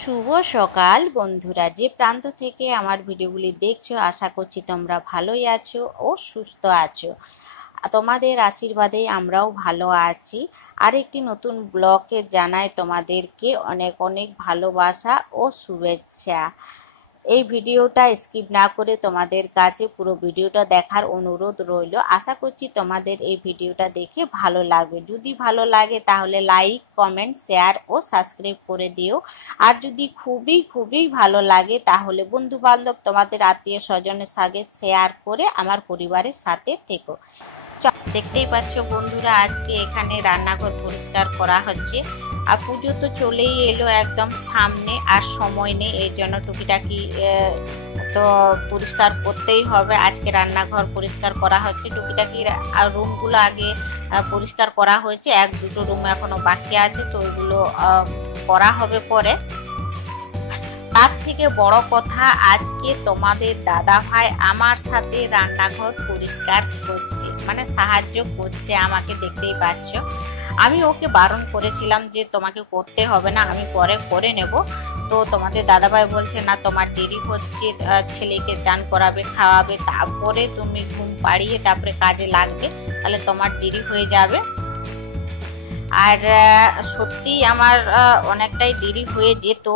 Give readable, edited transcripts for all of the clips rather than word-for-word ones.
শুভ সকাল বন্ধুরা, যে প্রান্ত থেকে আমার ভিডিওগুলি দেখছো আশা করছি তোমরা ভালোই আছো ও সুস্থ আছো। তোমাদের আশীর্বাদে আমরাও ভালো আছি। আর একটি নতুন ব্লগে জানাই তোমাদেরকে অনেক অনেক ভালোবাসা ও শুভেচ্ছা। এই ভিডিওটা স্কিপ না করে তোমাদের কাছে পুরো ভিডিওটা দেখার অনুরোধ রইল। আশা করছি তোমাদের এই ভিডিওটা দেখে ভালো লাগবে। যদি ভালো লাগে তাহলে লাইক, কমেন্ট, শেয়ার ও সাবস্ক্রাইব করে দিও। আর যদি খুবই খুবই ভালো লাগে তাহলে বন্ধু বান্ধব, তোমাদের আত্মীয় স্বজনের সাথে শেয়ার করে আমার পরিবারের সাথে থেকো। দেখতেই পাচ্ছ বন্ধুরা, আজকে এখানে রান্নাঘর পরিষ্কার করা হচ্ছে। আর পুজো তো চলেই এলো একদম সামনে, আর সময় নেই, এই জন্য টুকিটাকি তো পরিষ্কার করতেই হবে। আজকে রান্নাঘর পরিষ্কার করা হচ্ছে, টুকিটাকি রুমগুলো আগে পরিষ্কার করা হয়েছে, এক দুটো রুম এখনো বাকি আছে, তো ওইগুলো করা হবে পরে। তার থেকে বড় কথা, আজকে তোমাদের দাদা ভাই আমার সাথে রান্নাঘর পরিষ্কার করছে, মানে সাহায্য করছে আমাকে, দেখতেই পাচ্ছ। আমি ওকে বারণ করেছিলাম যে তোমাকে করতে হবে না, আমি পরে করে নেব। তো তোমাদের দাদাভাই বলছে না, তোমার দেরি হচ্ছে, ছেলেকে চান করাবে, খাওয়াবে, তারপরে তুমি ঘুম পাড়িয়ে তারপরে কাজে লাগবে, তাহলে তোমার দেরি হয়ে যাবে। আর সত্যি আমার অনেকটাই দেরি হয়ে যেত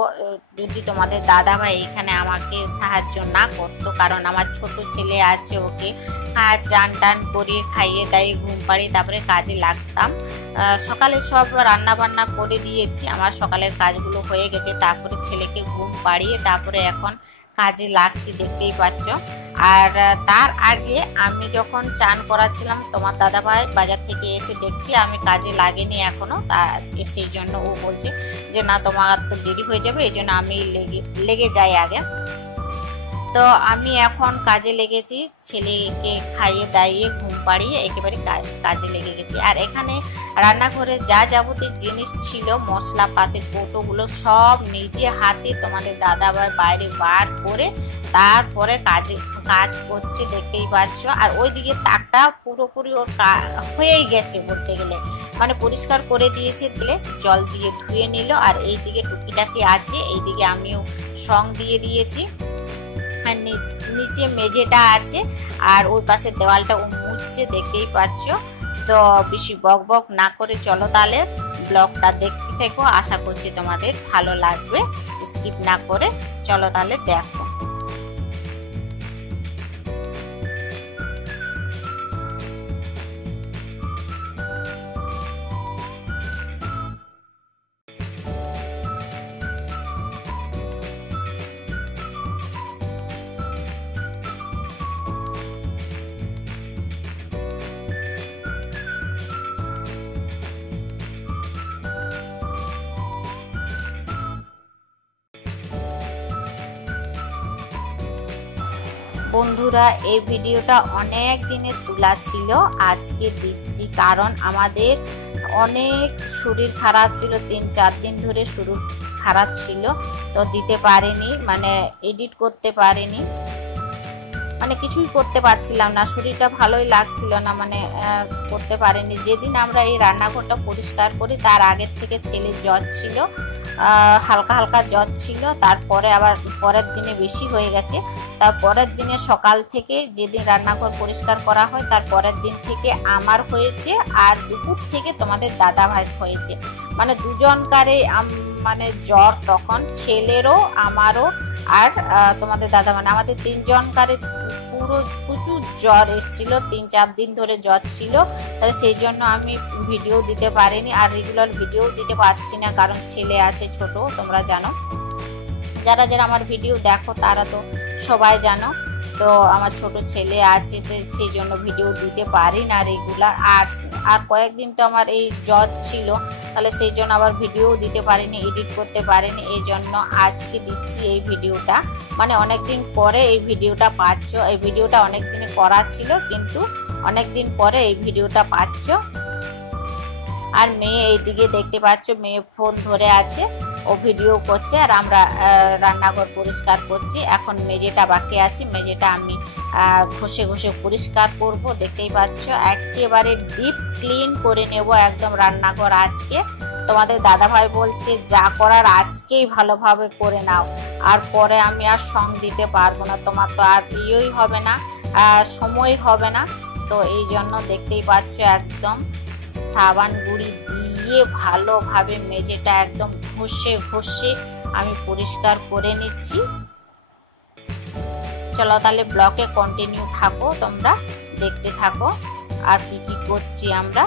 যদি তোমাদের দাদাভাই এখানে আমাকে সাহায্য না করতো, কারণ আমার ছোট ছেলে আছে, ওকে চান টান করিয়ে খাইয়ে দাইয়ে ঘুম পাড়িয়ে তারপরে কাজে লাগতাম। সকালে সব রান্না বান্না করে দিয়েছি, আমার সকালের কাজগুলো হয়ে গেছে, তারপরে ছেলেকে ঘুম পাড়িয়ে তারপরে এখন কাজে লাগছি, দেখতেই পাচ্ছ। আর তার আগে আমি যখন চান করাচ্ছিলাম, তোমার দাদাভাই বাজার থেকে এসে দেখছি আমি কাজে লাগেনি এখনো, সেই জন্য ও বলছে যে না, তোমার তো দেরি হয়ে যাবে, এই জন্য আমি লেগে যাই আগে। তো আমি এখন কাজে লেগেছি, ছেলেকে খাইয়ে দাইয়ে ঘুম পাড়িয়ে একেবারে কাজে লেগে গেছি। আর এখানে রান্নাঘরে যা যাবতীয় জিনিস ছিল, মশলাপাতির কৌটোগুলো সব নিজে হাতে তোমাদের দাদাভাই বাইরে বার করে তারপরে কাজ করছে, দেখতেই পাচ্ছ। আর ওইদিকে তাকটা পুরোপুরি ওর হয়েই গেছে বলতে গেলে, মানে পরিষ্কার করে দিয়েছে, দিলে জল দিয়ে ধুয়ে নিল। আর এইদিকে টুকিটাকি আছে, এইদিকে আমিও সং দিয়ে দিয়েছি। আর নিচে মেঝেটা আছে, আর ওই পাশে দেওয়ালটা ও মুছছে, দেখতেই পাচ্ছ। তো বেশি বক বক না করে চলো তাহলে ব্লগটা দেখতে থেকো, আশা করছি তোমাদের ভালো লাগবে। স্কিপ না করে চলো তাহলে দেখো। বন্ধুরা, এই ভিডিওটা অনেক দিনের তোলা ছিল, আজকে দিচ্ছি, কারণ আমাদের অনেক শরীর খারাপ ছিল, 3-4 দিন ধরে শরীর খারাপ ছিল, তো দিতে পারিনি, মানে এডিট করতে পারিনি, মানে কিছুই করতে পারছিলাম না, শরীরটা ভালোই লাগছিল না, মানে করতে পারিনি। যেদিন আমরা এই রান্নাঘরটা পরিষ্কার করি তার আগের থেকে ছেলের জ্বর ছিল, হালকা হালকা জ্বর ছিল, তারপরে আবার পরের দিনে বেশি হয়ে গেছে। তার পরের দিনে সকাল থেকে যেদিন রান্নাঘর পরিষ্কার করা হয় তার পরের দিন থেকে আমার হয়েছে, আর দুপুর থেকে তোমাদের দাদাভাই হয়েছে, মানে দুজনকারে মানে জ্বর, তখন ছেলেরও আমারও আর তোমাদের দাদা, মানে আমাদের 3জনকারে পুরো প্রচুর জ্বর এসেছিল, 3-4 দিন ধরে জ্বর ছিল। তাহলে সেই জন্য আমি ভিডিও দিতে পারিনি, আর রেগুলার ভিডিও দিতে পারছি না, কারণ ছেলে আছে ছোট, তোমরা জানো, যারা যারা আমার ভিডিও দেখো তারা তো সবাই জানো। তো আমার ছোট ছেলে আছে, তো সেই জন্য ভিডিও দিতে পারি না রেগুলার। আর কয়েকদিন তো আমার এই জ্বর ছিল, তাহলে সেই জন্য আবার ভিডিও দিতে পারিনি, এডিট করতে পারিনি, এই জন্য আজকে দিচ্ছি এই ভিডিওটা, মানে অনেকদিন পরে এই ভিডিওটা পাচ্ছ। এই ভিডিওটা অনেক দিনে করা ছিল, কিন্তু অনেকদিন পরে এই ভিডিওটা পাচ্ছ। আর মেয়ে এইদিকে দেখতে পাচ্ছ, মেয়ে ফোন ধরে আছে, ও ভিডিও করছে, আর আমরা রান্নাঘর পরিষ্কার করছি। এখন মেঝেটা বাকি আছে, মেঝেটা আমি ঘষে ঘষে পরিষ্কার করব, দেখতেই পাচ্ছ, একেবারে ডিপ ক্লিন করে নেব একদম রান্নাঘর আজকে। তোমাদের দাদাভাই বলছে যা করার আজকেই ভালোভাবে করে নাও, আর পরে আমি আর সং দিতে পারবো না, তোমার তো আর ইয়েই হবে না, সময় হবে না। তো এই জন্য দেখতেই পাচ্ছ একদম সাবান গুঁড়ি দিয়ে ভালোভাবে মেঝেটা একদম ঘষে ঘষে আমি পরিষ্কার করে নিচ্ছি। চলো তাহলে ব্লগে কন্টিনিউ থাকো, তোমরা দেখতে থাকো আর কি কি করছি আমরা।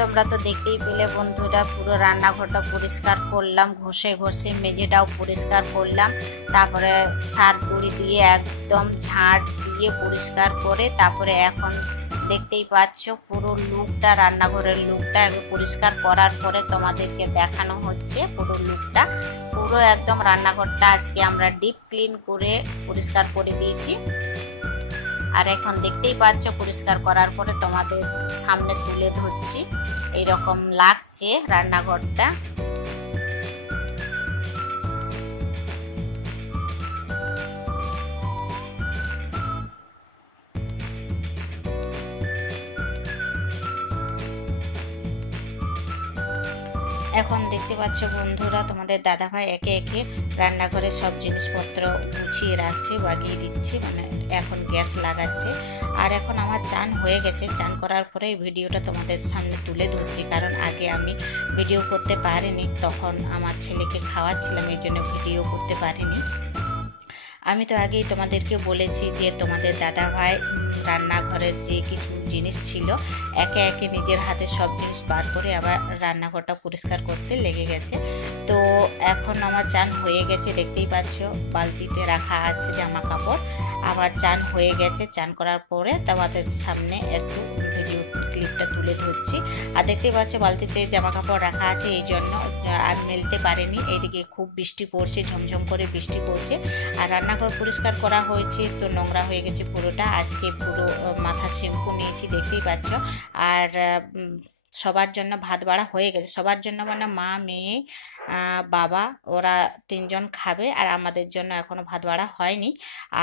তোমরা তো দেখতেই পেলে বন্ধুরা, পুরো রান্নাঘরটা পরিষ্কার করলাম, ঘষে ঘষে মেঝেটাও পরিষ্কার করলাম, তারপরে সার গুঁড়ি দিয়ে একদম ঝাঁট দিয়ে পরিষ্কার করে তারপরে এখন দেখতেই পাচ্ছ পুরো লুকটা, রান্নাঘরের লুকটা পরিষ্কার করার পরে তোমাদেরকে দেখানো হচ্ছে পুরো লুকটা। পুরো একদম রান্নাঘরটা আজকে আমরা ডিপ ক্লিন করে পরিষ্কার করে দিয়েছি। আর এখন দেখতেই পাচ্ছ পরিষ্কার করার পরে তোমাদের সামনে তুলে ধরছি, এইরকম লাগছে রান্নাঘরটা। এখন দেখতে পাচ্ছ বন্ধুরা, তোমাদের দাদাভাই একে একে রান্নাঘরের সব জিনিসপত্র গুছিয়ে রাখছে, বাগিয়ে দিচ্ছে, মানে এখন গ্যাস লাগাচ্ছে। আর এখন আমার চান হয়ে গেছে, চান করার পরে ভিডিওটা তোমাদের সামনে তুলে ধরছি, কারণ আগে আমি ভিডিও করতে পারিনি, তখন আমার ছেলেকে খাওয়াচ্ছিলাম, এই জন্য ভিডিও করতে পারিনি। আমি তো আগেই তোমাদেরকে বলেছি যে তোমাদের দাদাভাই রান্নাঘরের যে কিছু জিনিস ছিল একে একে নিজের হাতে সব জিনিস বার করে আবার রান্নাঘরটা পরিষ্কার করতে লেগে গেছে। তো এখন আমার চান হয়ে গেছে, দেখতেই পাচ্ছ বালতিতে রাখা আছে জামা কাপড়, আবার চান হয়ে গেছে। চান করার পরে তোমাদের সামনে একটু ভিডিও ক্লিপটা তুলে ধরছি। আর দেখতে পাচ্ছ বালতিতে জামা কাপড় রাখা আছে, এই জন্য আর মেলতে পারেনি। এইদিকে খুব বৃষ্টি পড়ছে, ঝমঝম করে বৃষ্টি পড়ছে। আর রান্নাঘর পরিষ্কার করা হয়েছে তো নোংরা হয়ে গেছে পুরোটা। আজকে পুরো মাথা শ্যাম্পু নিয়েছি, দেখতেই পাচ্ছ। আর সবার জন্য ভাত বাড়া হয়ে গেছে, সবার জন্য মানে মা, মেয়ে, বাবা, ওরা তিনজন খাবে, আর আমাদের জন্য এখনো ভাত বাড়া হয়নি।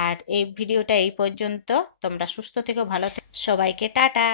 আর এই ভিডিওটা এই পর্যন্ত। তোমরা সুস্থ থেকো, ভালো থেকো, সবাইকে টাটা।